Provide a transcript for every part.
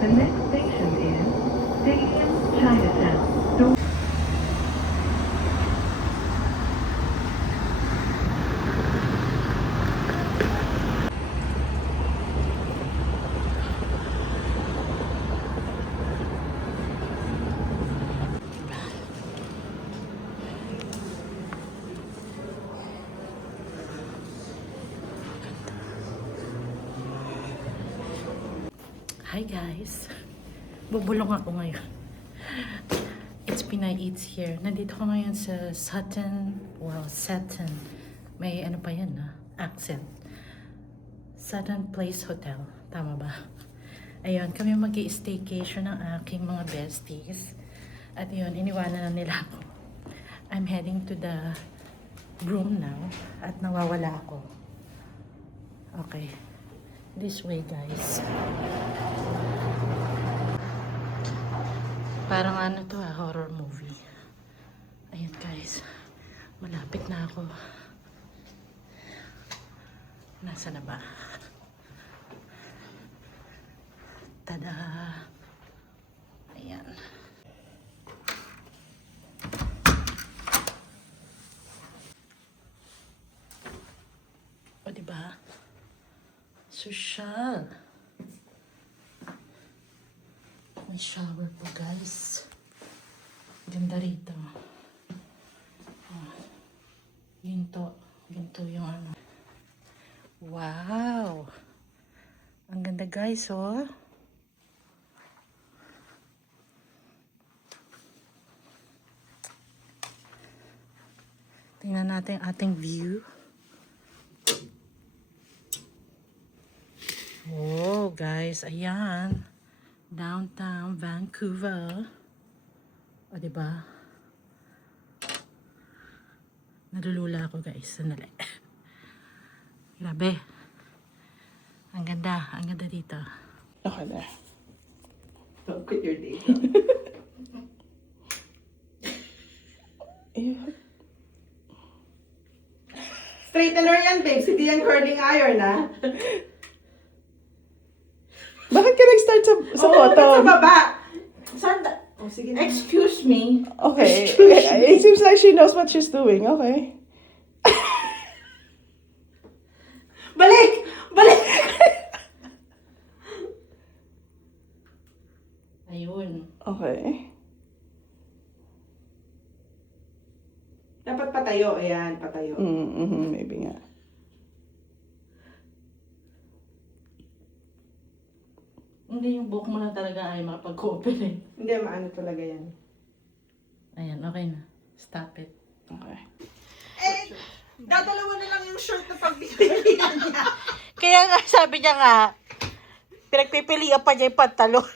The next station is Stadium Chinatown. Hi guys! Bubulong ako ngayon. It's Pinay Eats here. Nandito ko ngayon sa Sutton. May ano pa yan accent. Sutton Place Hotel. Tama ba? Ayun, kami mag-i-staycation ng aking mga besties. At yun, iniwanan na nila ako. I'm heading to the room now. At nawawala ako. Okay. This way, guys. Parang ano to horror movie. Ayan, guys. Malapit na ako. Nasa na ba? Tada! Ayan. O, diba? Social. May shower po, guys. Ganda rito. Oh. Ginto yung ano. Wow! Ang ganda, guys, oh. Tingnan natin ating view. Oh, guys, ayan. Downtown Vancouver. O, diba? Nalulula ako, guys. Sandali. Grabe. Ang ganda. Ang ganda dito. Okay, there. Don't quit your day. Straightener yan, babes. Hindi yan curling iron, ha? Bakit ka nag-start sa Oo, bottom? ba't sa baba? Saan da? Oh, sige na. Excuse me. Okay. Excuse me. It seems like she knows what she's doing. Okay. Balik! Balik! Ayun. Okay. Dapat patayo. Ayan, patayo. Maybe nga. Hindi, yung buhok mo lang talaga ay makapag-cooperate. Hindi, maano talaga yan. Ayan, okay na. Stop it. Okay. Eh, dadalawa na lang yung shirt na pagbibigyan niya. Kaya nga, sabi niya nga, pinagpipilian pa niya yung pantalon.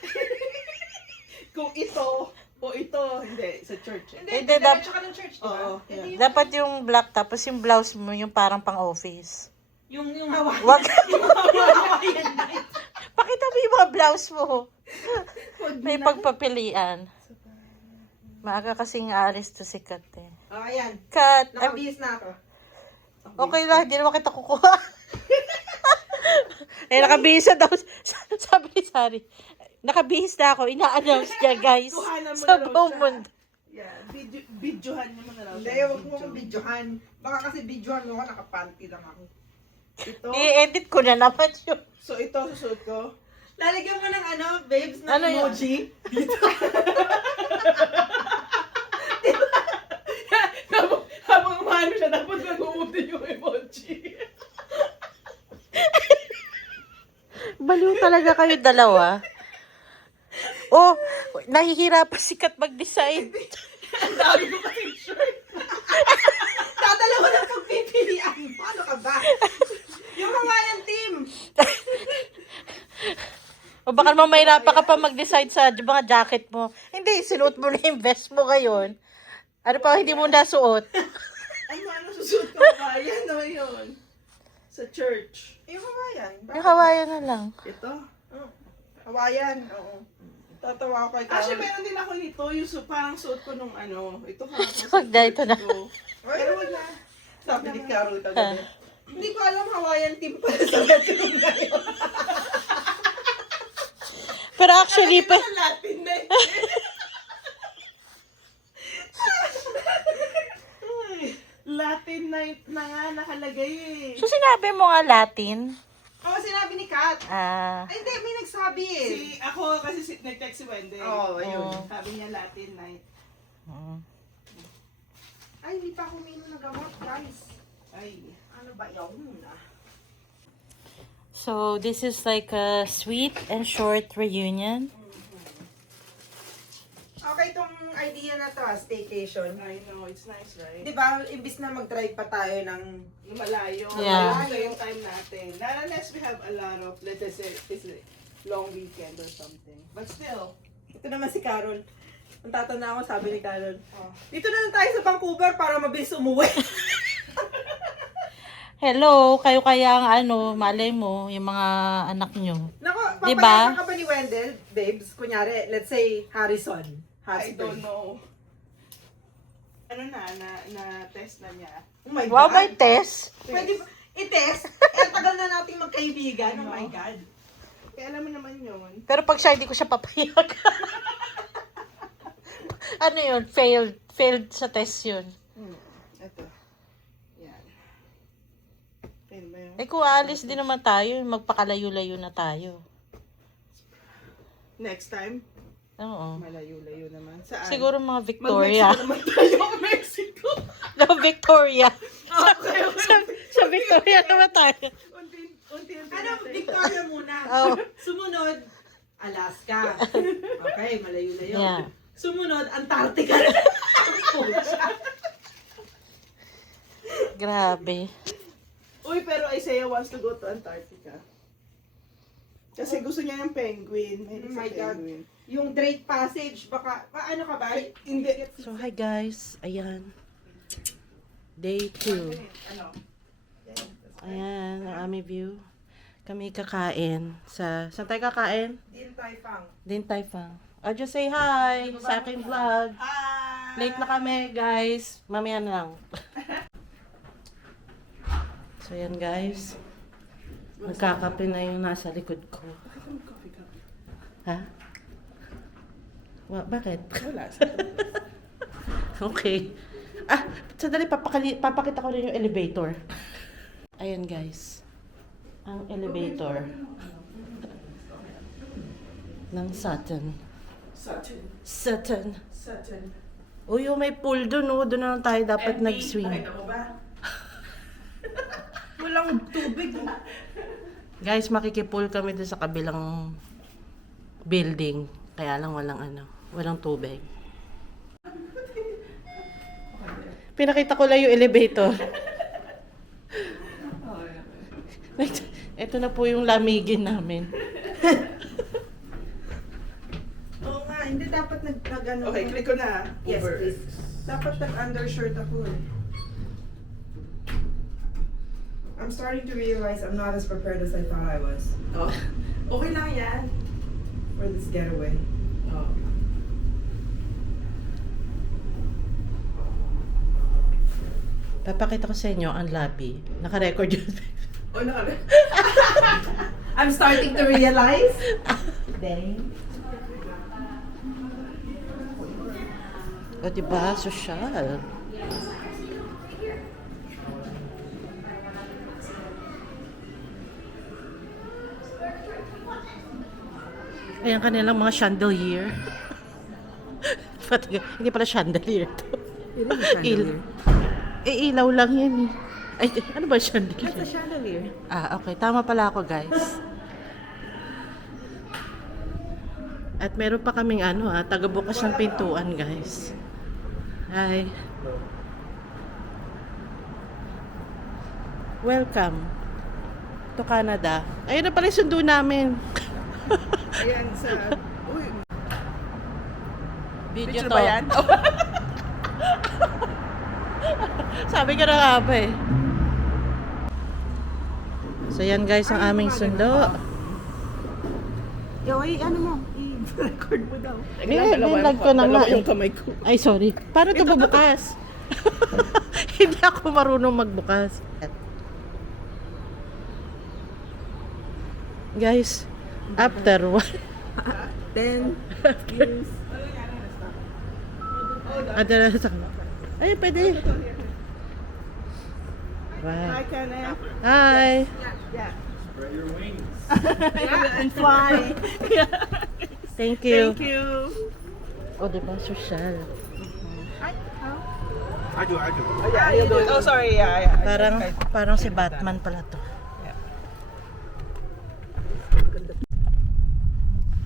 Kung ito o ito, hindi. Sa church. Hindi, Hindi, diretso ka ng church, di ba? Oo, Hindi, Dapat yung black, tapos yung blouse mo, yung parang pang-office. yung Hawaiian. Wag. Yung Hawaiian night. Pakita mo yung mga blouse mo. May pagpapilian. Maaga kasing aalis to si Kat eh. Oh, ayan. Kat, Nakabihis na ako. okay lang, hindi naman kita kukuha. Eh, nakabihis na daw. Sabi ni Sari, nakabihis na ako. Ina-announce niya, guys. Kuhanan mo Sa na raw buong siya. mundo. Yeah, videohan niyo mo na lang. Hindi, huwag mo kong videohan. Baka kasi videohan mo ako, nakapanty lang ako. Ito. I-edit ko na naman yun. So, ito susuot ko. Lalagyan mo ng ano, babes, ng Ano yun? emoji. Habang umano siya, dapat nag-uutin yung emoji. Baliw talaga kayo dalawa. Oh, nahihirapan si Kat mag-decide. Ang dami ko kasi shirt. Dadalawa ng pagpipilian. Paano ka ba? Yung Hawaiian team. O baka naman mahirapan ka pa mag-decide sa mga jacket mo. Hindi, sinuot mo na yung vest mo ngayon. Ano pa, hindi mo nasuot? Ano susuot ko ba? Yan o yun. Sa church. Yung Hawaiian. Yung Hawaiian na lang. Ito. Hawaiian, oo. Tatawa ako kay Carol. Actually, meron din ako nito. Yung parang suot ko nung ano. Ito ka. Wag na, ito na. Pero wag na. Sabi ni Carol kagabi. Hindi ko alam Hawaiian team pala sa bedroom na yun. Pero Pero actually, pa, Latin na yun. Ay, Latin night na nga nakalagay eh. so sinabi mo nga Latin? Oo, sinabi ni Kat. Ah, Ay, hindi, may nagsabi eh. Ako kasi nag-text si Wendell. Oo, ayun. Oo. Sabi niya Latin night. Ay, hindi pa ako uminom ng gamot, guys. Ay. Ano ba yun? so this is like a sweet and short reunion. Okay, itong idea na to, staycation. I know, it's nice, right? Di ba, imbis na mag-drive pa tayo ng... Malayo. Yeah. Malayo yung time natin. Not unless we have a lot of, let's say, it's a long weekend or something. But still. Ito naman si Carol. Ang tatanda ako, sabi ni Carol. Oh. Dito na lang tayo sa Vancouver para mabilis umuwi. Hello, kayo kaya ang ano, malay mo, yung mga anak nyo. Nako, Diba? papayagan ka ba ni Wendell, babes? Kunyari, let's say, Harrison. I don't Husband. know. Ano na test na niya. Oh my Wow, God. may test. Pwede ba? I-test? Eh, tagal na nating magkaibigan. Oh my God. Kaya alam mo naman yun. Pero pag siya, hindi ko siya papayag. ano yun? Failed. Failed sa test yun. Ito. Yan. Ayun ba yun? Eh kung aalis din naman tayo, magpakalayo-layo na tayo. Next time, Oo. malayo-layo naman. Saan? Siguro mga Victoria. Mag-Mexico naman tayo. Mexico. No, Victoria. Okay, Sa Victoria naman tayo. Unti-unti Ano, natin. Victoria muna. Oh. Sumunod, Alaska. Okay, malayo-layo. Yeah. Sumunod, Antarctica. Grabe. Uy, pero Isaiah wants to go to Antarctica. Kasi gusto niya yung penguin. Mahilig Oh sa my God. penguin. Yung Drake Passage, baka, ano ka ba? Hindi. So, hi guys. Ayan. Day 2. Ano? Ayan, ang aming view. Kami kakain sa... Saan tayo kakain? Din Tai Fung. Din Tai Fung. Oh, just say hi sa aking vlog. Hi! Late na kami, guys. Mamaya na lang. So, yan, guys. Magkakape na yung nasa likod ko. Ha? Bakit? Wala. Okay. Ah, sandali, papakita ko rin yung elevator. Ayan, guys. Ang elevator ng Sutton. Sutton. Uy, oh, may pool dun, oh. Doon na lang tayo dapat nag-swim. Nakita mo ba? Walang tubig. Guys, makikipool kami dun sa kabilang building. Kaya lang walang tubig. Pinakita ko lang yung elevator. Ito na po yung lamigin namin. Oo nga, hindi dapat nag-ano. Okay, click ko na. Yes, Uber. please. Dapat nag-undershirt ako eh. I'm starting to realize I'm not as prepared as I thought I was Oh. Okay lang yan. for this getaway. Oh. Papakita ko sa inyo ang lobby. Naka-record yun. Oh, nakala. I'm starting to realize. Dang. O, diba? Social. Ayan kanilang mga chandelier. Hindi pala chandelier to. Ilaw lang yan eh. Ay, ano ba chandelier? That's a chandelier. Ah, okay. Tama pala ako, guys. At meron pa kaming taga-bukas ng pintuan, guys. Hi. Welcome to Canada. Ayun na pala yung sundo namin. Ayan sa... Uy, Video picture to. ba yan? Sabi ko na nga ba eh. So yan guys ang aming sundo. Yo, ano mo? Record mo daw. Nilag ko na nga Dalawa yung eh. kamay ko. Ay sorry. Paano ito bubukas? Hindi ako marunong magbukas. Guys, after 10 years. Adala sa ay, pwede. Wow. Hi, Kenneth. Hi. Yeah. Spread your wings. And fly. Thank you. Thank you. Oh, diba? Social. I do. Oh, yeah, you do it. Oh, sorry. Yeah. Parang si Batman pala to.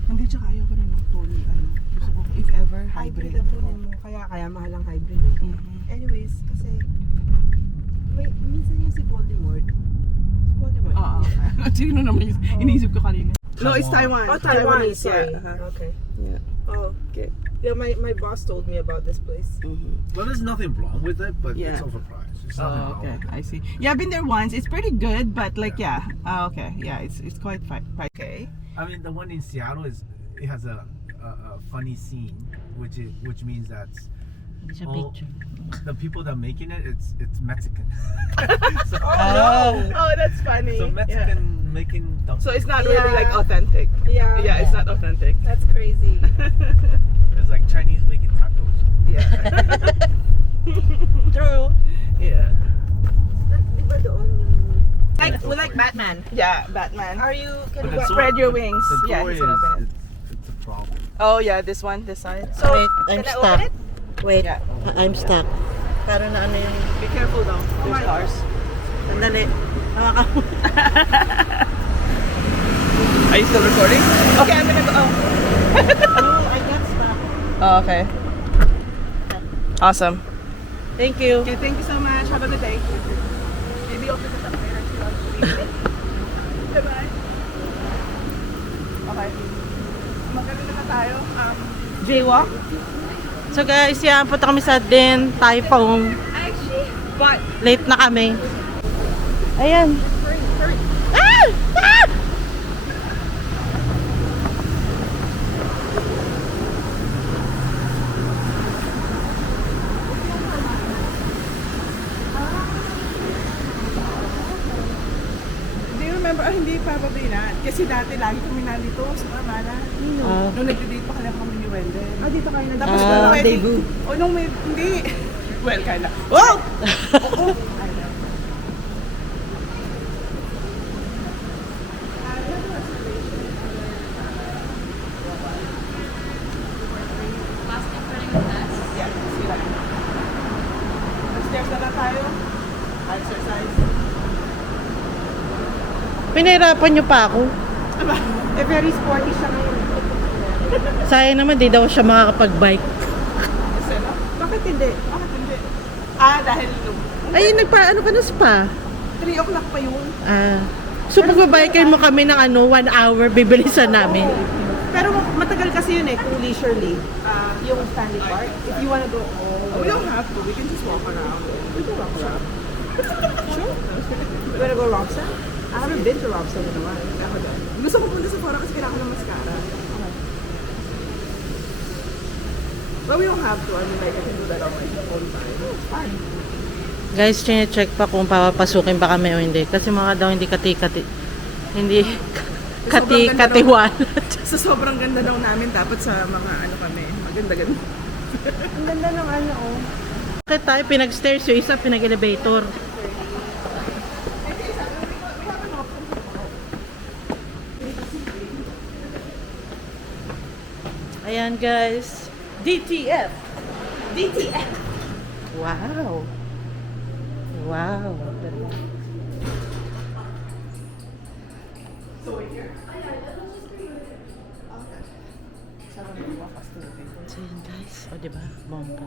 Hindi, tsaka ayaw ko na ng tone. Gusto ko, if ever, hybrid. Hybrid ang kunin mo. Kaya mahal ang hybrid. Anyways, kasi minsan yung si Voldemort. Si Voldemort. Oo. Sino naman yung iniisip ko kanina? No, it's Taiwan. Taiwan. Oh, Taiwanese, yeah. yeah. Okay. Yeah. Oh, okay. Yeah, my boss told me about this place. Well, there's nothing wrong with it, but Yeah. it's overpriced. It's nothing Oh, wrong okay. with it. I see. Yeah, I've been there once. It's pretty good, but like, yeah. Okay. Yeah, it's quite fine. Okay. I mean, the one in Seattle it has a funny scene, which means that It's a all picture. the people that are making it's Mexican. so, Oh, that's funny. so Mexican making Yeah. So dumplings. it's not really Yeah. like authentic. Yeah. Yeah, it's not authentic. That's crazy. It's like Chinese making tacos. Yeah. True. Yeah. Di ba doon yung... Like Batman. Yeah, Batman. Are you... Can But you the door- Spread your wings. The Yeah, door he's gonna open it. it's a problem. Oh yeah, this one, this side. So, Wait, I'm can I stuck. open it? Wait, Yeah. I'm stuck. Parang na ano yung... Be careful though. There's cars. Sandali. Are you still recording? Okay, I'm gonna go. Oh. I got stuck. Oh, okay. Awesome. Thank you. Okay, thank you so much. Have a good day. Maybe open the top there. Bye-bye. Okay. Magkano na tayo? Jaywalk? So guys, yan, punta kami sa Din Tai Fung. But, Late na kami. Ayan. Ah! Ah! do you remember? Hindi probably not. Kasi dati lagi kami nandito sa Kamala. Nung nag-date pa kami ni Wendell. dito kayo na. Tapos Ah, nung wedding. debut. O nung may, hindi. Well, kala. Wow! Oo! Yeah, sila. Stairs na lang tayo. Exercise. Pinahirapan niyo pa ako. Eh, very sporty siya ngayon. Sayang naman, di daw siya makakapag-bike. Sila. Bakit hindi? Bakit hindi? Ah, dahil nung Ay, ano ka na spa? 3 o'clock pa yun. Ah. So, pag-biker mo kami ng 1 hour, bibilisan namin. Pero matagal kasi yun kung leisurely. Yung Stanley Park. If you wanna go We don't have to. We can just walk around. we can walk around. Sure. You wanna go Robson? I haven't been to Robson in a while. Ako doon. Gusto ko punta sa Fora kasi kailangan ng mascara. But we don't have to. I mean, like, I can do that on my own time. It's fine. Guys, check pa kung papapasukin ba kami o hindi. Kasi mga daw hindi hindi katiwalat. Sa sobrang ganda daw namin, dapat sa mga ano kami, maganda-ganda. Ang ganda ng ano, oh. Bakit tayo pinag-stairs yung isa, pinag-elevator? Ayan guys. DTF! DTF! Wow. Wow. So yun guys. O diba? Bongga.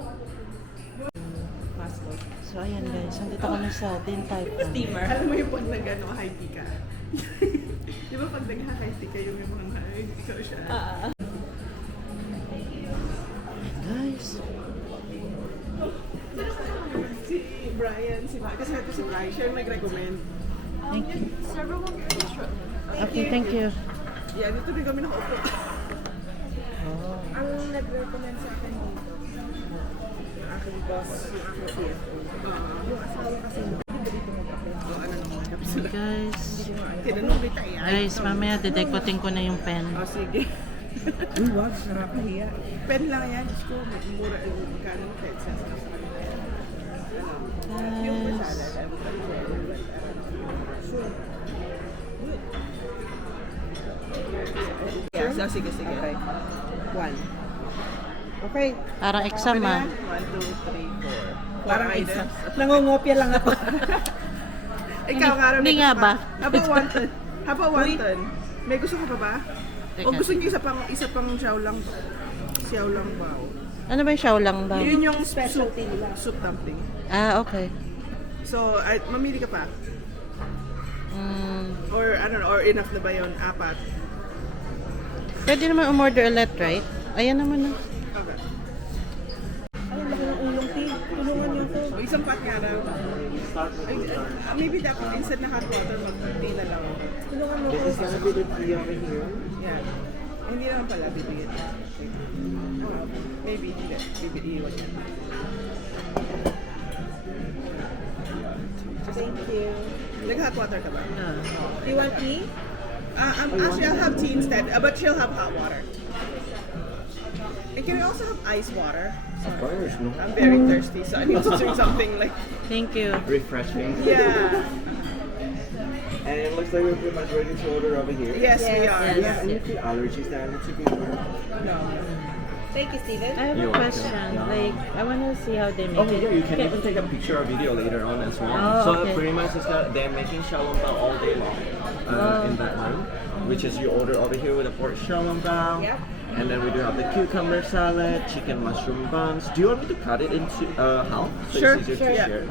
So ayan guys. Nandito kami sa Din Tai Fung. Alam mo yung pag nag-ano, high tea ka? Di ba pag nag-high tea ka, yung mga ikaw siya? Guys. Si Brian, kasi ito si Brian, siya yung nag-recommend. Thank you. Okay, thank you. Yeah, dito rin kami nakaupo. Ang nag-recommend sa akin dito, yung aking boss, yung aking CFO. Yung asawa kasi dito mag-apply. Guys. Tinanong kita yan. Guys, mamaya dedekotin ko na yung pen. Oh, sige. Uy, wag, nakakahiya. Pen lang yan. Diyos ko, mura. Magkano yung pen cents na sa kanila. Yung masala, I would like to order, but I don't know. Sure. Yeah, so, sige. Okay. 1. Okay. Parang exam ah. 1, 2, 3, 4. Parang isa. Nangungopia lang ako. Ikaw, Karen. Hindi nga ba? Haba wonton. Haba wonton. May gusto ko pa ba? O Teka. gusto niyo isa pang xiaolang bao. Ano ba yung xiaolang ba? Yun yung Specialty nila. soup dumpling. Ah, okay. So, mamili ka pa? Mm, Or ano, or enough na ba yun? 4? pwede naman umorder ulit, right? Ayan naman na. Okay. Ay, laki ng ulong tea. Tulungan niyo ako. O, isang pot nga raw. Ay, maybe dapat instead na hot water, mag-tea na lang. Tulungan niyo ako. gonna be the tea over here. Yeah. Hindi naman pala, bibigyan. Maybe hindi. Bibigyan yan. Thank you. Nag-hot water ka ba? Do you want tea? Actually, I'll have tea instead, but she'll have hot water. And can we also have ice water? Of course, no. I'm very thirsty, so I need to drink something like... Thank you. Refreshing. Yeah. And it looks like we're pretty much ready to order over here. Yes, we are. Yes. Yeah. Any food allergies that I need to be aware of? No. Thank you, Steven. I have a You're question. welcome. Like, I want to see how they make Okay, it. yeah, you can even take a picture or video later on as well. Oh, so okay. pretty much it's that they're making xiaolongbao all day long in that room, which is you order over here with a pork xiaolongbao. Yep. And then we do have the cucumber salad, chicken mushroom buns. Do you want me to cut it into half? So Sure, it's easier sure, to yeah. share.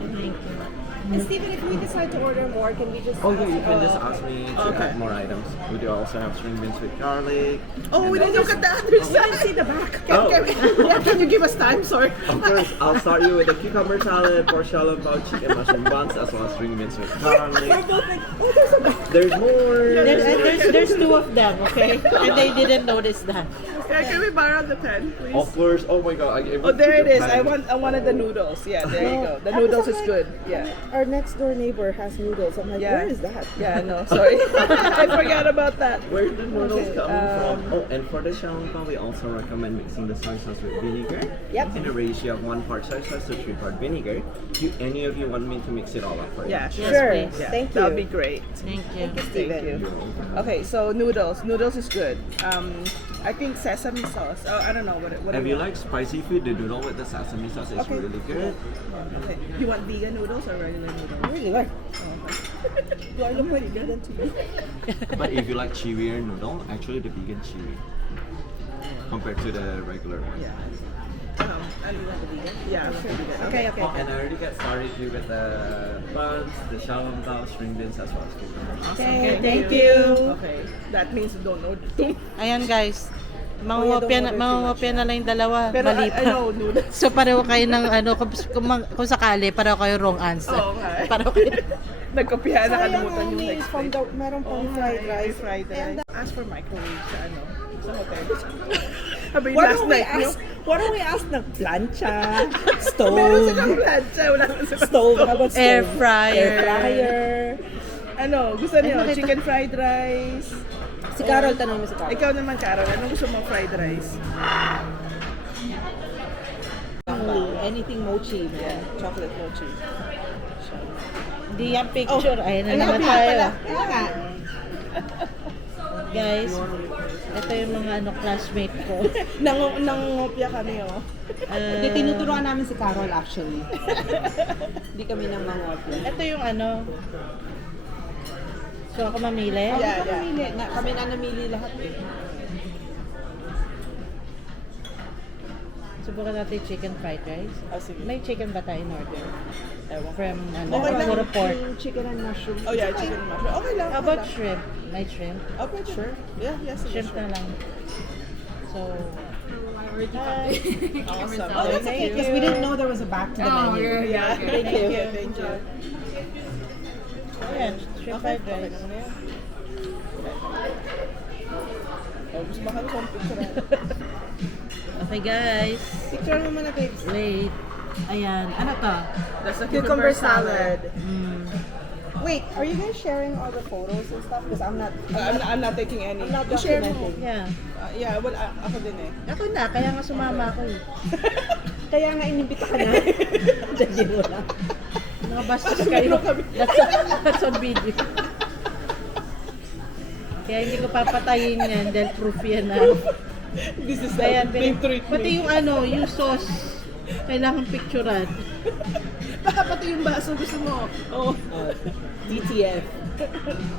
And Steven, if we decide to order more, can we just Oh yeah, you can ask, just ask me to Okay. add more items. We do also have string beans with garlic. Oh, we And didn't look at the other side. see the back. Oh. Can you give us time? Sorry. Of course, I'll start you with the cucumber salad, pork xiaolongbao, chicken mushroom buns, as well as string beans with garlic. Oh, there's a back. There's more. There's two of them, okay? And they didn't notice that. Yeah, can we borrow the pen, please? Of course. Oh my god. I gave Oh, there it is. I I wanted the noodles. Yeah, there you go. The noodles is good. Yeah. Our next door neighbor has noodles. I'm like, Yeah. where is that? Yeah, no, sorry. I forgot about that. Where the noodles come from? Oh, and for the xiaolongbao, we also recommend mixing the soy sauce with vinegar. Yep. In a ratio of 1 part soy sauce to 3 part vinegar. Do any of you want me to mix it all up for you? Yeah, sure. Sure. please. Yeah, Thank you. that'll be great. Thank you. Thank Steven. you. Okay, so noodles. Noodles is good. I think sesame sauce. Oh, I don't know what. What If do you like spicy food, the noodle with the sesame sauce is Okay. really good. Okay. You want vegan noodles or regular noodles? Really, like, Oh, do I look like vegan to you? But if you like chewier noodle, actually the vegan chewy compared to the regular one. yeah. I do want the vegan. Yeah, sure. Vegan. Okay, okay. Oh, and I already got started here with the buns, the xiaolongbao, string beans, as well as cucumber. Okay, thank you. Okay, that means don't order two. Ayan guys, mangungopia na lang yung dalawa. Pero Mali I pa. know noodles. So pareho kayo ng ano, kung sakali, pareho kayo wrong answer. Oo nga. Pareho kayo. Nagkopihan, nakalimutan yung Sayang, next from the, meron pang fried rice. Fried rice. Ask for microwave sa ano, sa hotel. Sabi Why last don't we night nyo. ask, why don't we ask ng plancha, Meron stove, silang plancha, wala na silang stove, how about stove? Air fryer. Air fryer. Ano, gusto niyo? nakita- Chicken fried rice? Si Carol, tanong mo si Carol. Ikaw naman, Carol, anong gusto mo fried rice? Anything mochi. Yeah, chocolate mochi. Hindi yan picture. Ayan na naman nga tayo. pala. Kaya nga. Guys, ito yung mga ano, classmate ko. Nangungopia kami, oh. Hindi, tinuturuan namin si Carol actually. Hindi kami nang mangopya. Ito yung ano. So ako mamili? Yeah, yeah. Namili nga, kami na namili lahat eh. Subukan natin chicken fried rice. Oh, sige. May chicken ba tayo in order? Ewan. From ano, Okay lang. puro pork. Yung chicken and mushroom. Oh yeah, chicken mushroom. Okay lang. How okay about lang. shrimp? May shrimp? Okay, sure. Yeah, yes, Shrimp na lang. So, Awesome. Oh, that's okay, because we didn't know there was a back to the menu. Yeah, thank you. Thank you. ayan, shrimp fried Okay rice. lang na yan. Oh, mas mahal kung picture. Okay guys, Picture mo muna, babes. wait. Ayan, ano to? That's a Cucumber salad. Mm. Wait, are you guys sharing all the photos and stuff? Because I'm not. I'm not taking any. I'm not Share mo. documenting. Yeah. Yeah, well, ako din eh. Ako na, kaya nga sumama ako eh. Kaya nga inimbita ka na. Hindi mo lang. Mga bastos kayo. That's on video. Kaya hindi ko papatayin yan dahil proof yan na. This is Kaya, the big treatment. pati yung yung sauce, kailangan picturean. Baka pati yung baso gusto mo. Oh. DTF.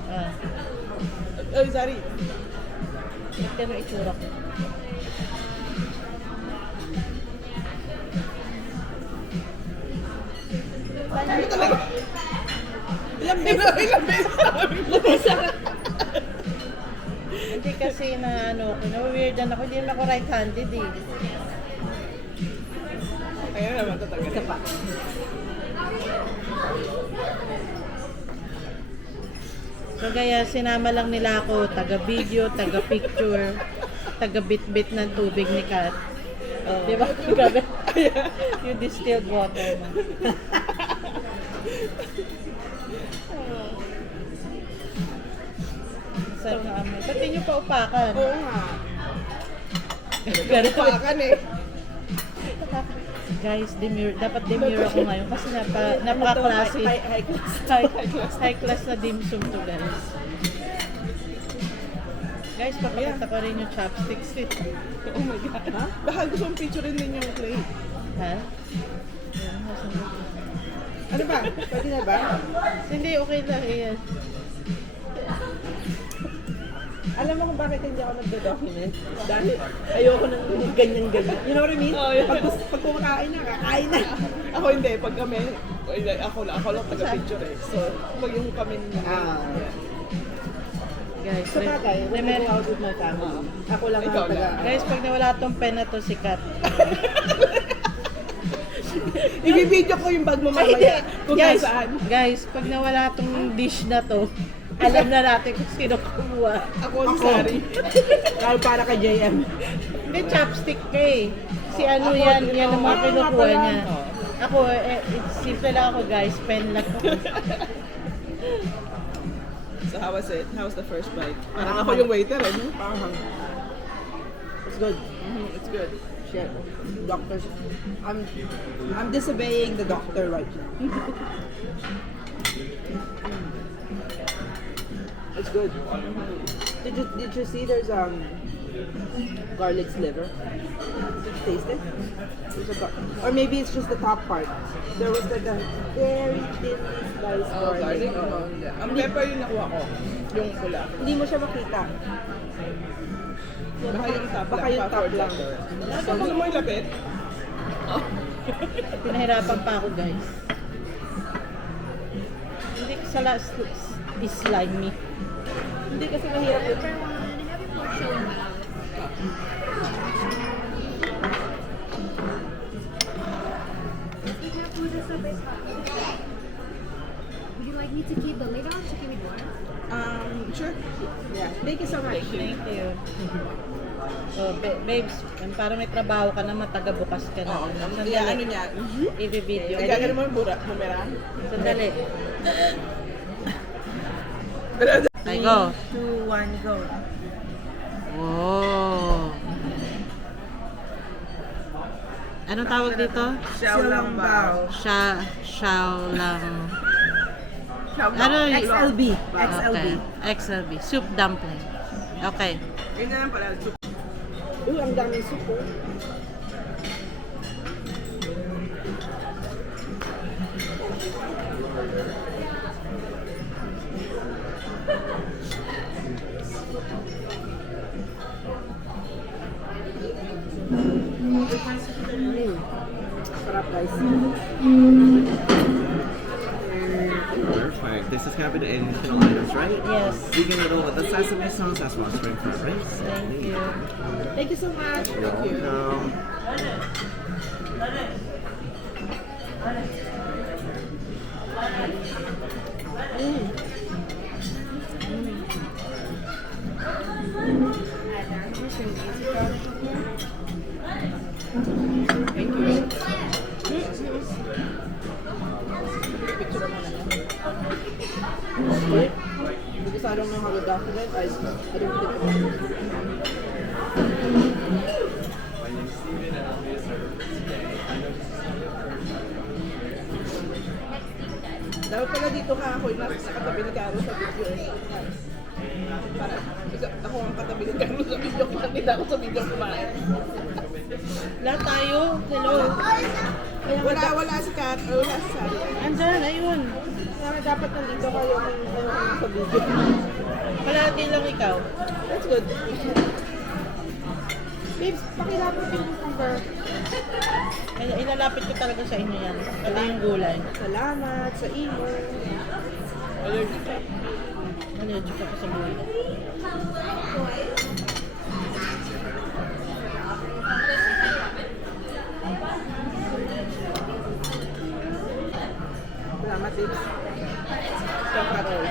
Ah, Oh, sorry. ito na itsura ko. Ano talaga? Ilang beses namin. Hindi kasi na na-weirdan ako. Hindi naman ako right-handed eh. Kaya naman tatagal. Isa pa. So kaya sinama lang nila ako, taga-video, taga-picture, taga-bit-bit ng tubig ni Kat. Di ba? Grabe. Yung distilled water. Sarap na amoy. Ba't di nyo pa upakan? Oo nga. Ganun. Pakan eh. Guys, dapat demure ako ngayon kasi napaka-classy. High class na dim sum to, guys. Guys, papakita ko rin yung chopsticks eh. Oh my God. Ha? Baka gusto mong picturein din yung plate. Ha? Ano ba? Pwede na ba? Hindi, okay lang. Ayan. Alam mo kung bakit hindi ako nagdo-document? Dahil ayoko nang ganyan-ganyan. You know what I mean? Oh, yeah. Pag kumakain na, kakain na. Ako hindi. Pag kami, ako lang taga-picture eh. So, pag yung kami Guys, Sa bagay, when I go out with my family, ako lang Ikaw ang taga... lang. guys, pag nawala tong pen na to, sikat. Ibibidyo ko yung bag mo mamaya kung Guys, nasaan. guys, pag nawala tong dish na to, alam na natin kung sino kumuha. Ako si Sari. Lalo para kay JM. Hindi, chopstick ka eh. Si ano Ako, yan, dito. yan ang mga Ah, kinukuha pala. niya. Ako, simple lang ako guys, pen lang ako. So how was it? How was the first bite? Parang ako yung waiter eh. No? It's good. It's good. Shit. Doctors. I'm disobeying the doctor right now. It's good. Did you see there's garlic sliver? Did you taste it? Or maybe it's just the top part. There was like a very thinly sliced garlic. Ang pepper yung nakuha ko. Yung pula. Hindi mo siya makita. Baka yung top Baka yung top lang. So, gusto mo yung lapit? Pinahirapan pa ako guys. Hindi ko sa last slimy. Hindi kasi mahirap yun. Would you like me to keep the lid on? Should keep it warm? Sure. Yeah. Thank you so much. Thank you. Oh, babes, para may trabaho ka na, mataga bukas ka na. Oo. Sandali. Yeah, ano niya? I-video. Gagano mo yung bumera? Sandali. Pero, Ay, go. 2, 1, go. Oh. Anong tawag dito? Xiao Lang Bao. Xiao lang. Ano yun? XLB. Okay. XLB. Soup dumpling. Okay. Yun na lang pala. Uy, ang daming soup oh. Sarap guys. Perfect. This is gonna be the initial items, right? Yes. Vegan noodle with the sesame sauce as well as spring fried rice. Thank you. Thank you so much. You're welcome. Picture mo na lang. document. I don't think about it. Dapat pala dito ka ako yung nakatabi ni Carol sa video eh. Para ako ang katabi ni Carol sa video ko. Nakita ako sa video kumain. Lahat tayo. Hello. Wala si Carol. Wala si Sally. Andyan, ayun. Dapat nandito kayo sa video. Kalahati lang ikaw. That's good. Babes, pakilapit yung number. Ilalapit ko talaga sa inyo yan. Pati yung gulay. Salamat sa imo. Allergic ka. Allergic ako sa gulay. Salamat din. Sa Carol.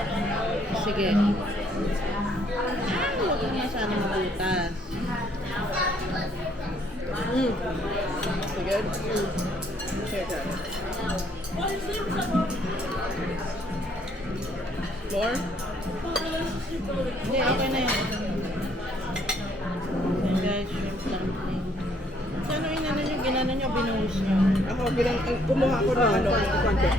Sige. Huwag mo na sana mabutas. Sige. Share that. More? Hindi, okay na yun. Ayan guys, shrimp dumpling. So, ano inano nyo? Ginano nyo? Binuhos nyo? Ako, kumuha ko ng ano, konti.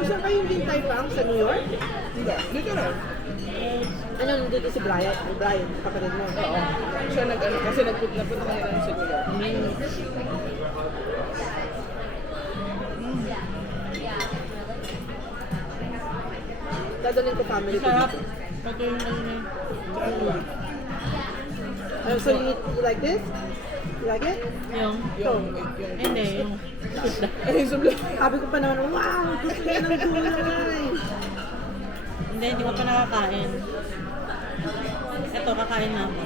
Saan kayo din tayo pa sa New York? Hindi. Dito na. Ano, nandito si Brian? Brian, kapatid mo. Oo. Siya nag-ano, kasi napunta kanila sa New York. Dadalhin ko family ko Sarap. dito. Pati yung ano na So you like this? You like it? yung... Hindi, yung... Sabi ko pa naman, wow! Gusto niya ng gulay! Hindi ko pa nakakain. Ito, kakain na ako.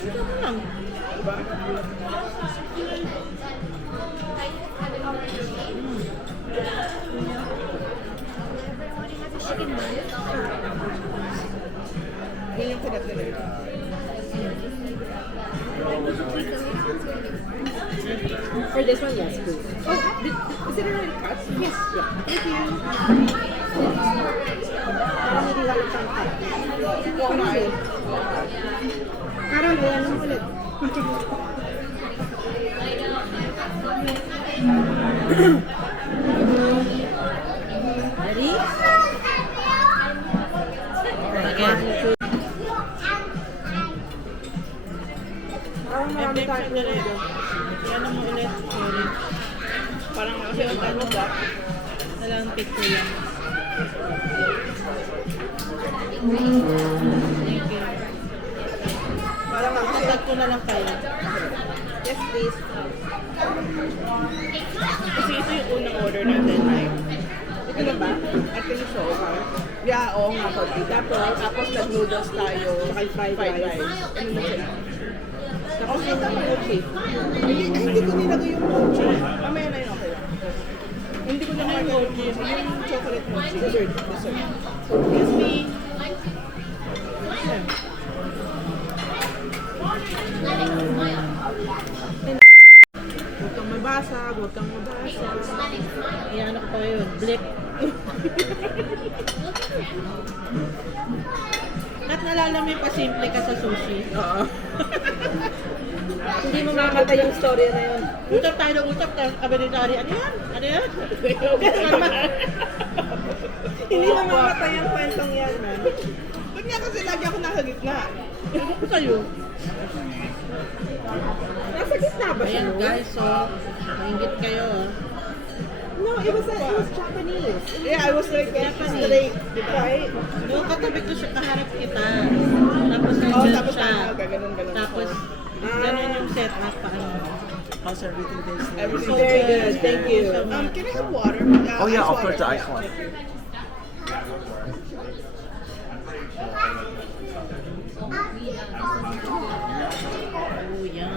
Ito lang. Yun yung pinag-deliver. For this one, yes, please. Oh, is it already cut? Yes. Yeah. Thank you. Parang hindi halos ang cut. Oo nga eh. Parang yan lang ulit. Ready? Again. Parang marami tayo dito. Yan mo ulit. Sorry. Parang kasi ang ano ba? Walang picture lang. Thank you. Parang kasi. Tag ko na lang kayo. Yes, please. Kasi ito yung unang order natin. Ito na ba? I think so. Yeah, oo nga po. Tapos nag-noodles tayo. Saka yung fried rice. Ano na siya? Tapos yung mochi. Hindi ko nilagay yung mochi. Mamaya na yun, okay. Hindi ko nilagay yung mochi. Yung chocolate mochi. Dessert. Excuse me. Huwag kang mabasag, huwag kang mabasag. Yan ako pa yun. Blip. At nalala mo yung pasimple ka sa sushi? Oo. Hindi mo makakata yung story na yun. Utap tayo ng utap. Kami ni Dari. Ano yan? Ano yan? Hindi mo makakata yung kwentong yan, man. Ba't nga kasi lagi ako nakagitna? Ano ko sa'yo? Nasa gitna ba siya? Ayan guys, so maingit kayo. No, it was Japanese. Yeah, I was like, Japanese. straight. Diba? Right? Doon katabi ko siya, kaharap kita. Tapos Oh, nandyan tapos siya. ganun. Tapos ganun yung setup pa. How's everything tasting? Everything Very good, thank you. Can I have water? Oh yeah, ice of course, the water. ice one. Oh, yan.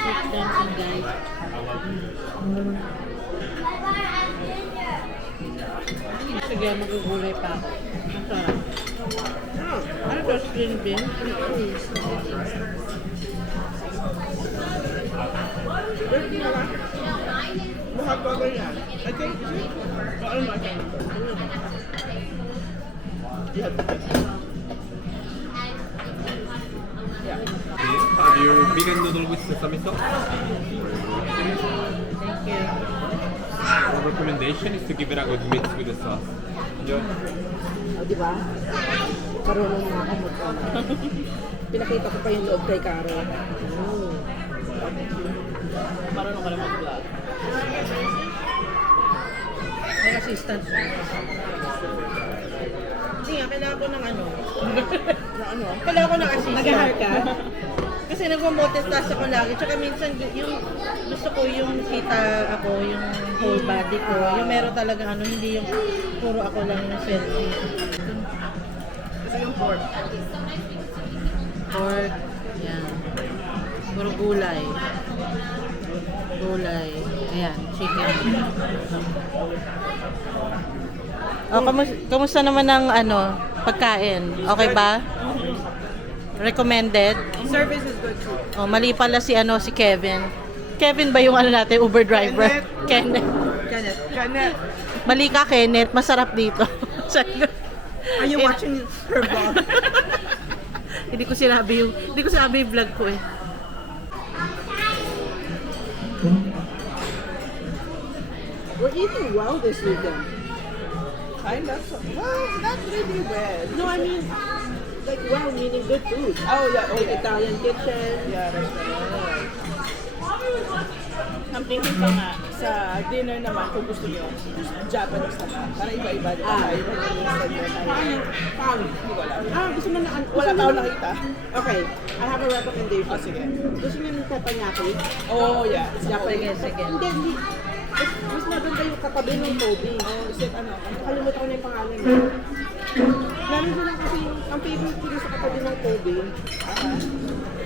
Sit down guys. Sige, magugulay pa ako. Ang sarap. Ano to? String beans? Mahal pa ba yan? I think, is it? Ano ba yan? Have you vegan noodle with sesame sauce? Thank you. Our recommendation is to give it a good mix with the sauce. Enjoy. O, di ba? Marunong na ako mag-ano. Pinakita ko pa yung loob kay Caro. Marunong ka na mag-vlog. May assistant. Hindi nga, kailangan ko ng ano. Kailangan ko ng assistant. Nag-hire ka? Kasi nagmamultitask ako lagi. Tsaka minsan, yung gusto ko yung kita ako, yung whole body ko. Yung meron talaga ano, hindi yung puro ako lang yung selfie. Kasi yung pork. Pork, yan. Puro gulay. Gulay. Ayan, chicken. Oh, kamusta naman ang ano, pagkain? Okay ba? Recommended? Service is good too. Oh, mali pala si ano si Kevin. Kevin ba yung ano natin Uber driver? Kenneth. Kenneth. Mali ka Kenneth, masarap dito. Are you watching her vlog? Hindi ko sinabi yung vlog ko eh. We're eating well this weekend. Kind of. Well, not really well. No, I mean, like well, meaning good food. Oh, yeah. Oh, Like yeah. Italian kitchen. Yeah, that's right. I'm thinking pa nga, sa dinner naman, kung gusto nyo, Japanese naman. Para iba-iba. Iba yung segment. Paano? Hindi ko alam. Gusto mo na, Wala pa ako nakita. Okay, I have a recommendation. Oh, sige. Gusto niyo ng teppanyaki? Oh, yeah. Sige. Hindi. Mas maganda yung katabi ng Toby. Oh, is it ano? Nakalimutan ko na yung pangalan niya. Meron sila kasi ang favorite ko sa katabi ng Toby.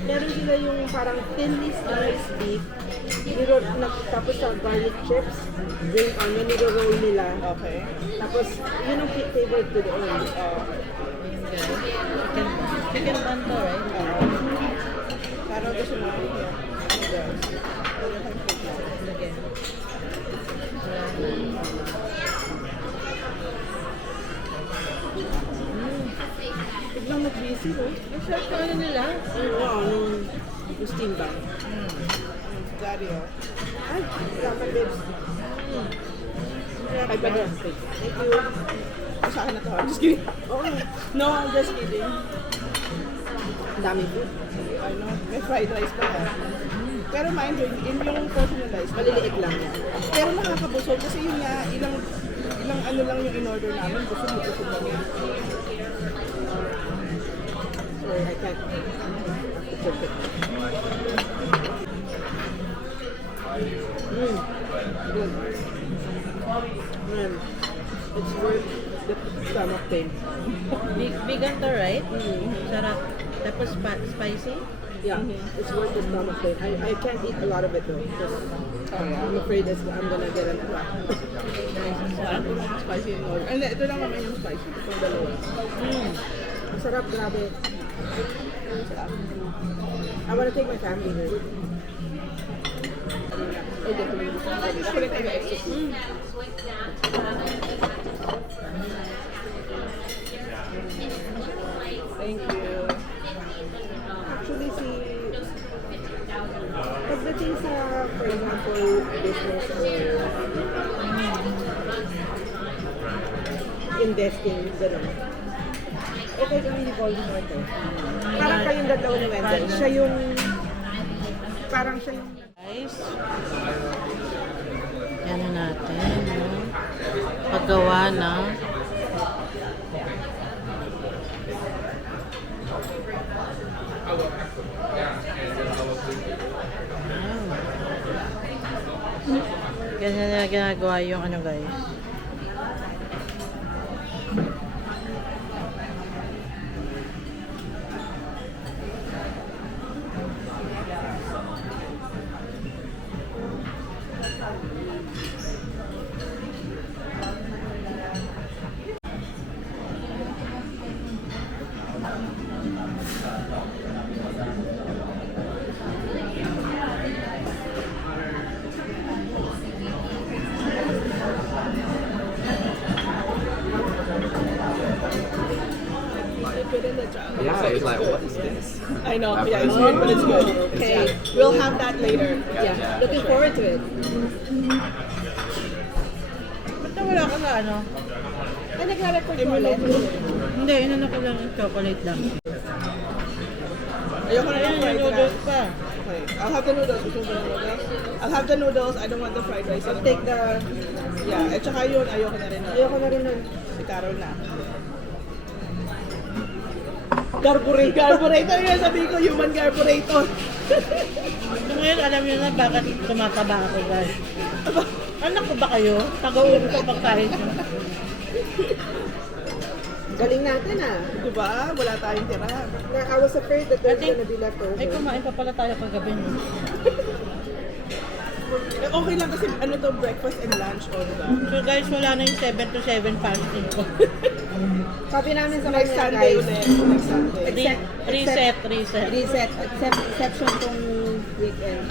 Meron sila yung parang thinly sliced beef. Tapos sa garlic chips, green onion, niro-roll nila. Okay. Tapos, yun ang favorite ko doon. Chicken bun to, right? Para gusto mo. Yeah. Sige. Biglang mag-busy, no? Ang sarap ng ano nila. Yung steam bang. Daddy, oh. Ay, ramen babes. Ay, pwede. Thank you. Sa akin na to. Just kidding. Oo. No, I'm just kidding. Ang daming food. I know. May fried rice pa. Pero mind you, in yung portion ng rice, Maliliit lang yan. pero nakakabusog kasi yun nga, ilang ano lang yung in-order namin, busog lang yun. Sorry, I can't. It's okay. Good. It's worth the stomach pain. Vegan to, right? Sarap. Tapos spicy? Yeah, it's worth the stomach pain. I can't eat a lot of it though. Because I'm afraid I'm gonna get an attack. Spicy in order. And ito lang naman yung spicy. Itong dalawa. Ang sarap, grabe. I wanna take my family here. Okay, Kulit tayo na extra food. Thank you. Actually, pagdating sa, for example, business or investing, gano'n. Okay kami ni Voldemort eh. Parang kayong dalawa ni Wendell. Siya yung, parang siya yung, Guys, yan na natin. No? Paggawa na. Ganyan na ginagawa yung ano guys. I know, yeah, it's weird, but it's good. Okay, we'll have that later. Yeah. Looking forward to it. Ba't nawala ka sa ano? Ay, nagre-record ko ulit. Hindi, inano ko lang yung chocolate lang. Ayoko na Ayan, yung yung fried noodles rice. pa. Okay, I'll have the noodles. Gusto mo ba ng noodles? I'll have the noodles. I don't want the fried rice. I'll take the... Yeah, at saka yun, ayoko na rin. Ayoko na rin nun. Si Carol na. Carburetor. Carburetor yun. Sabihin ko, human carburetor. So ngayon, alam niyo na bakit tumataba ako, guys. Anak ko ba kayo? Taga-uwi ko pagkain niyo. Galing natin ah. Diba? Wala tayong tira. I was afraid that there's gonna be leftover. Ay, kumain pa pala tayo kagabi niyo. Eh, okay lang kasi ano to, breakfast and lunch all the time. So guys, wala na yung 7 to 7 fasting ko. Sabi namin sa Next kanya, Sunday guys. ulit. Next Sunday. Reset. Reset. Exception tong weekend.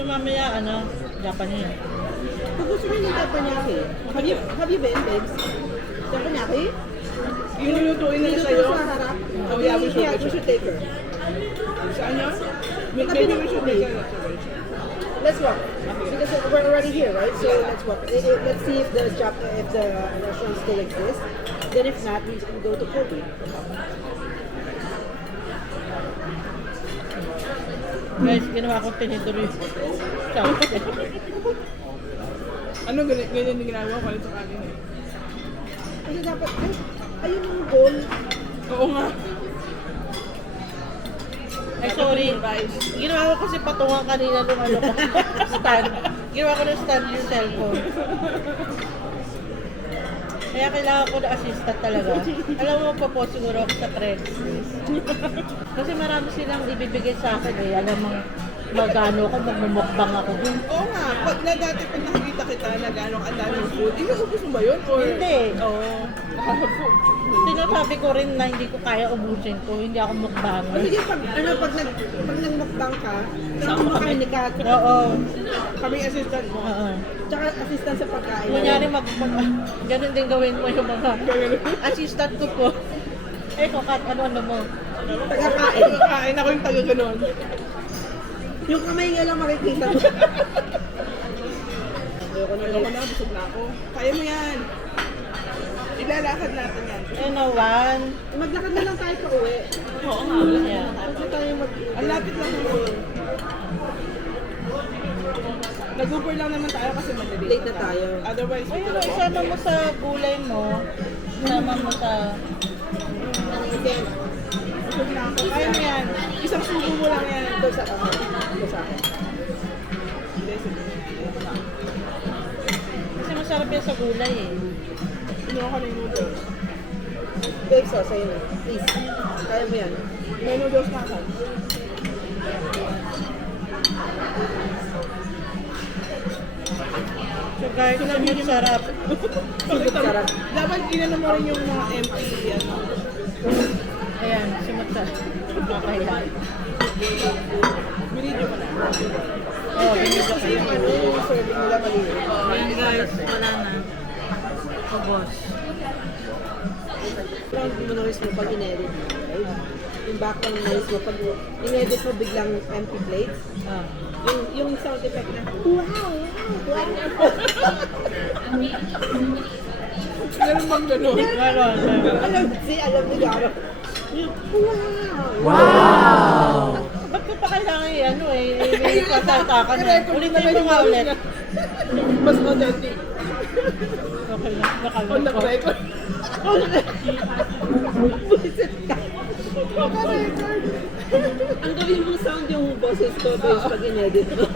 So mamaya, ano, Japanese. Kung gusto nyo ng teppanyaki, have you been, babes? Teppanyaki? Yung lulutuin nila Dito sa'yo. sa harap. Oh, yeah, we should take her. Saan yun? Maybe we should make a Let's walk. Because we're already here, right? So let's walk. Let's see if the restaurant still exists. Then if not, we go to Kobe. Guys, ginawa ko tinituloy. Ciao. Ano, ganyan yung ginagawa ko ulit sa kanin eh. Kasi dapat, ayun yung goal. Oo nga. Ay, sorry. Ginawa ko kasi patungan kanina nung ano ko. Stand. Ginawa ko ng stand yung cellphone. Kaya kailangan ko na assistant talaga. Alam mo, magpo-post siguro ako sa Craigslist. Kasi marami silang ibibigay sa akin eh. Alam mo, magano ako, magmumukbang ako dun. Oo nga. Pag dati pag nakikita kita na gano'ng ang daming food, inuubos mo ba yun? Or... Hindi. Oo. Nakaka-food. Sinasabi ko rin na hindi ko kaya ubusin to. Hindi ako mukbanger. Sige, pag nagmukbang ka, kasama mo kami ni Kat. Oo. Kami assistant mo. Oo. Tsaka assistant sa pagkain. Kunyari ganun din gawin mo yung mga assistant ko po. Eh, Kat, ano mo? Tagakain. Tagakain ako yung taga-ganon. Yung kamay nga lang makikita mo. Ayoko na, busog na ako. Kaya mo yan. Ilalakad natin yan. Eh, no one. Maglakad na lang tayo pa uwi. Oo nga, wala. Yeah. Kasi tayo Ang lapit lang naman. Nag-Uber lang naman tayo kasi madali. late na tayo. Otherwise, Ay, ano, isama mo sa gulay mo. Isama mo sa... busog na ako. Kaya mo yan. Isang subo mo lang yan. Ito sa akin. Hindi, sige. Kasi masarap yan sa gulay eh. Pinuha ko na yung noodles. Babes, sa'yo na. Please. Kaya mo yan. May noodles na ako. So guys, ang sarap. Sarap. Dapat inano mo rin yung mga empty, ano. Ayan, sumata. Nakakaya. Binidyo mo na. Oh, binigyan Kasi yung ano, yung serving nila maliit. Ayan guys, wala na. Ubos. Yung noise mo pag in-edit mo. Right? Yung background noise mo pag in-edit mo biglang empty plates. Ah. Yung sound effect na, wow! Meron bang gano'n? Meron. alam ni Garo. Wow! Ba't ko pa kailangan ano eh, may sasalta ka na. Ulitin mo nga ulit. Mas authentic. Okay na, On the nakaloko. record. Buisit ka. Ang gawin mong sound yung boses ko based pag in-edit mo.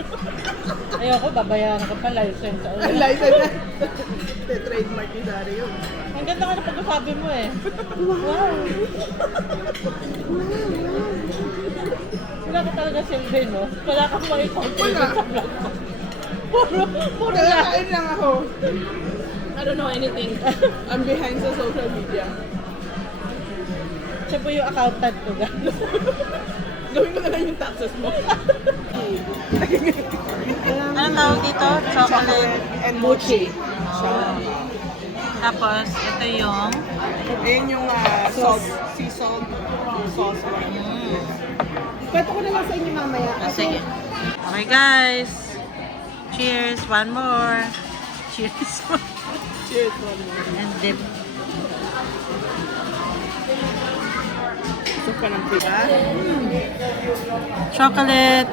Ayoko, babayaran ko pa license. Ang license na. Trademark ni Dario. Ang ganda ka na pagkasabi mo eh. Wow! Wala ka talaga silbi, no? Wala kang ma-contribute Wala. sa vlog ko. Puro na. Kakain lang ako. I don't know anything. I'm behind sa social media. Siya po yung accountant ko, guys. Gawin ko na lang yung taxes mo. Anong tawag dito? Chocolate and mochi. Tapos, ito yung Ayan yung salt, sea salt sauce. Kwento ko na lang sa inyo mamaya. sige. Okay guys. Cheers. One more. Cheers. Cheers, one more. And dip. Gusto pa ng tiga? Chocolate.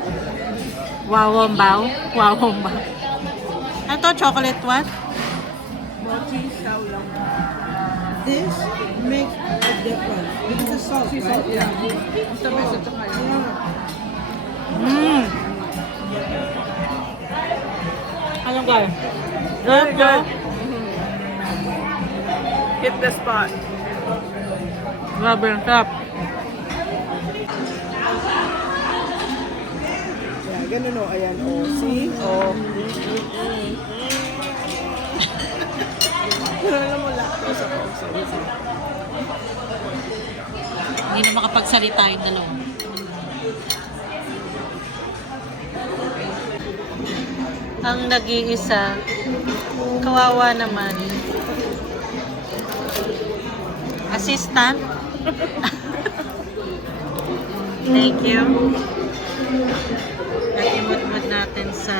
Wawombaw. Wawombaw. Ito, chocolate what? Mochi xiaolong. This makes a difference. Because the salt, Sea right? salt, yeah. Ang tamis at saka yun. Mmm. Ano guys? Very good. Hit the spot. Grabe ang sarap. Yeah, ganun o. Ayan o. See? O. Alam mo lactose ako. Hindi na makapagsalita yung dalawa. Ang nag-iisa, kawawa naman. Assistant. Thank you. At imut-mut natin sa...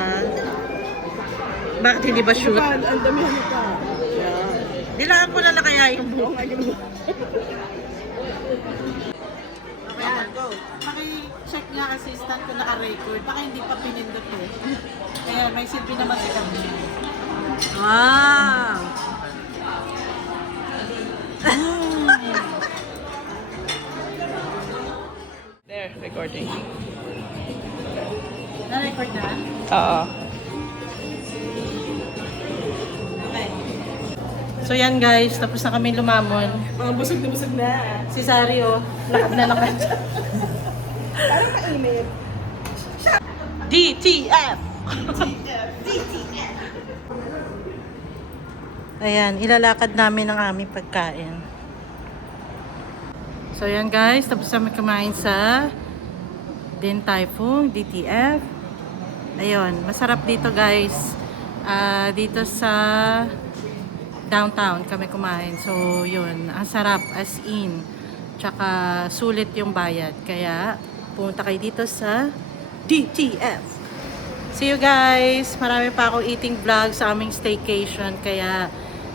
Bakit hindi ba shoot? Ang damihan mo pa. Yeah. Dilaan ko na kaya yung buhok. Oo nga, ganun. Ayan, go. Paki-check niya assistant kung naka-record. Baka hindi pa pinindot eh. Kaya may silbi naman si kami. Wow! There, recording. Na-record na? Oo. Okay. So yan guys, tapos na kami lumamon. Mga busog na. Si Sari oh, lakad na lakad. Parang mainit. DTF! Ayan, ilalakad namin ang aming pagkain. So yan guys, tapos na kami kumain sa Din Tai Fung, DTF. Ayun, masarap dito guys. Dito sa downtown kami kumain. So yun, ang sarap as in. Tsaka sulit yung bayad. Kaya pumunta kayo dito sa DTF. See you guys! Marami pa akong eating vlog sa aming staycation. Kaya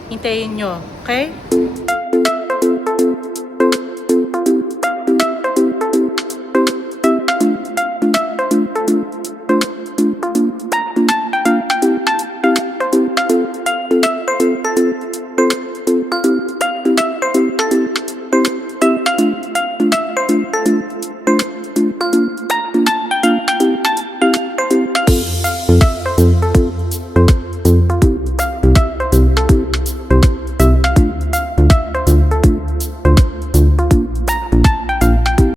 hintayin nyo. Okay?